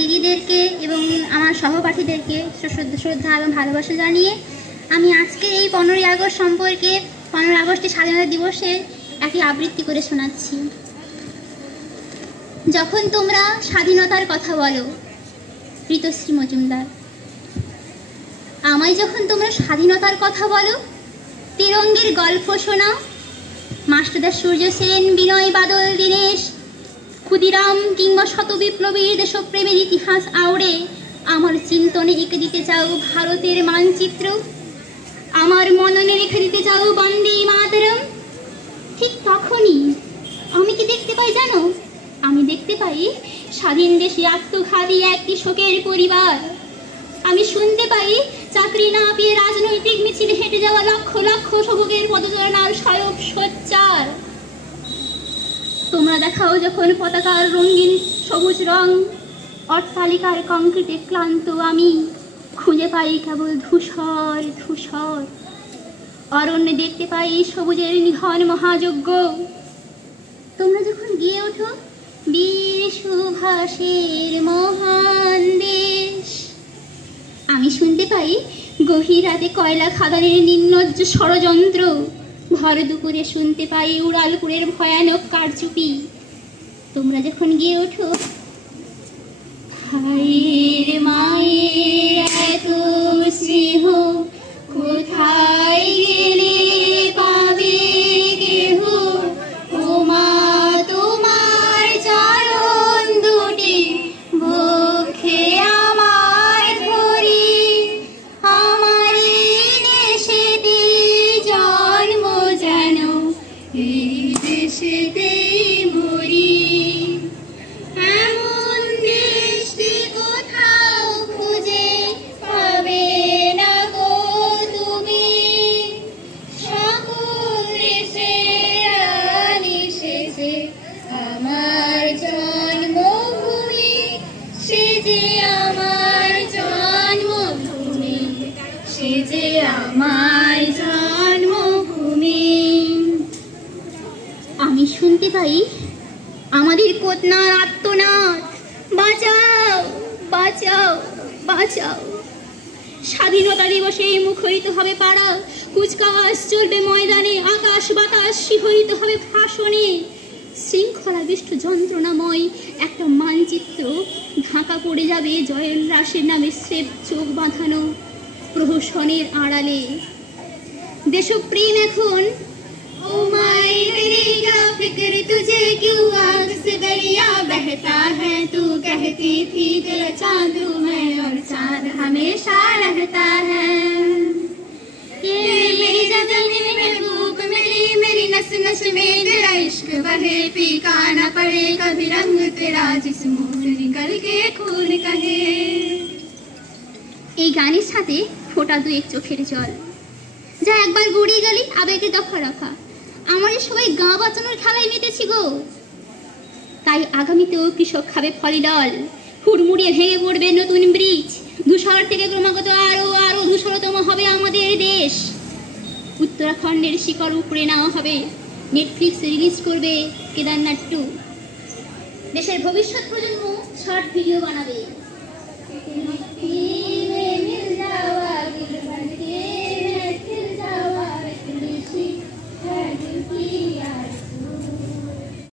দিদিদেরকে এবং আমার সহপাঠীদেরকে শ্রদ্ধা এবং ভালোবাসা জানিয়ে আমি আজকে এই 15ই আগস্ট সম্পর্কে 15 আগস্টে স্বাধীনতা দিবসে একটি আবৃত্তি করে শোনাচ্ছি। যখন তোমরা স্বাধীনতার কথা বলো, ঋতুশ্রী মজুমদার। আমায় যখন তোমরা স্বাধীনতার কথা বলো, তিরঙ্গের গল্প শোনাও, মাস্টারদা সূর্য সেন, বিনয় বাদল, দীনেশ, ক্ষুদিরাম কিংবা শত বিপ্লবীর দেশপ্রেমের ইতিহাস আওড়ে আমার চিন্তনে এঁকে দিতে চাও ভারতের মানচিত্র, আমার মননে রেখে দিতে চাও বন্দে মাতরম। ঠিক তখনই আমি কি দেখতে পাই জানো? আমি দেখতে পাই স্বাধীন দেশে আত্মঘাতী এক কৃষকের পরিবার। আমি শুনতে পাই চাকরি না পেয়ে রাজনৈতিক মিছিলে হেঁটে যাওয়া লক্ষ লক্ষ যুবকের পদচারণার সয়ব সোচ্চার। তোমরা দেখাও যখন পতাকার রঙিন সবুজ রং, অট্টালিকার কংক্রিটে ক্লান্ত আমি খুঁজে পাই কেবল ধূসর ধূসর। অরণ্যে দেখতে পাই সবুজের নিঘন মহাযজ্ঞ। তোমরা যখন গিয়ে ওঠো বীর সুভাষের মহান দেশ, আমি শুনতে পাই গভীর রাতে কয়লা খাদানের নির্লজ্জ ষড়যন্ত্র। ভর দুপুরে শুনতে পাই উড়ালপুরের ভয়ানক কারচুপি। তোমরা যখন গিয়ে ওঠো ভাইয়ের মায়ের এত স্নেহ কোথায় গেলে পাবে কেহ, ও মা তোমার চরণ দুটি বক্ষে আমার ধরি, আমার দেশেতে জন্ম যেন এই দেশেতে মরি। এমন দেশটি কোথাও খুঁজে পাবে না গো তুমি, সকল দেশে রানী সেজে আমার জন্মভূমি, সেজে আমার জন্মভূমি, সেজে আমার জন্মভূমি। আমি শুনতে পাই আমাদের কন্যার আত্মনাদ, বাঁচাও বাঁচাও বাঁচাও। স্বাধীনতা দিবসে মুখরিত হবে পাড়া, কুচকাওয়াজ চলবে ময়দানে, আকাশ বাতাস শিহরিত হবে ভাষণে। শৃঙ্খলাবিষ্ট যন্ত্রণাময় একটা মানচিত্র ঢাকা পড়ে যাবে জয়ের রাসের নামে স্রেফ চোখ বাঁধানো প্রহসনের আড়ালে। দেশপ্রেম এখন ओ माई तेरी क्या फिक्र, तुझे क्यों आग से दरिया बहता है, तू कहती थी दिल चांदू मैं और चांद हमेशा रहता है। ये मेरी जमीन में भूख मेरी, मेरी नस नस में तेरा इश्क बहे, फीका न पड़े कभी रंग तेरा जिस्मों से निकल के खून कहे। এই গানের সাথে ফোটা দুয়েক চোখের জল, যা একবার গড়িয়ে গেলে আবেগে দফা রাখা। আমরা সবাই গাঁ বাঁচানোর খেলায় মেতেছি গো। তাই আগামীতেও কৃষক খাবে ফলিডল, হুড়মুড়িয়ে ভেঙে পড়বে নতুন ব্রিজ, ধূসর থেকে ক্রমাগত আরো আরো ধূসরতম হবে আমাদের দেশ। উত্তরাখণ্ডের শিকড় উপড়ে নেওয়া হবে, নেটফ্লিক্স রিলিজ করবে কেদারনাথ 2। দেশের ভবিষ্যৎ প্রজন্ম শর্ট ভিডিও বানাবে।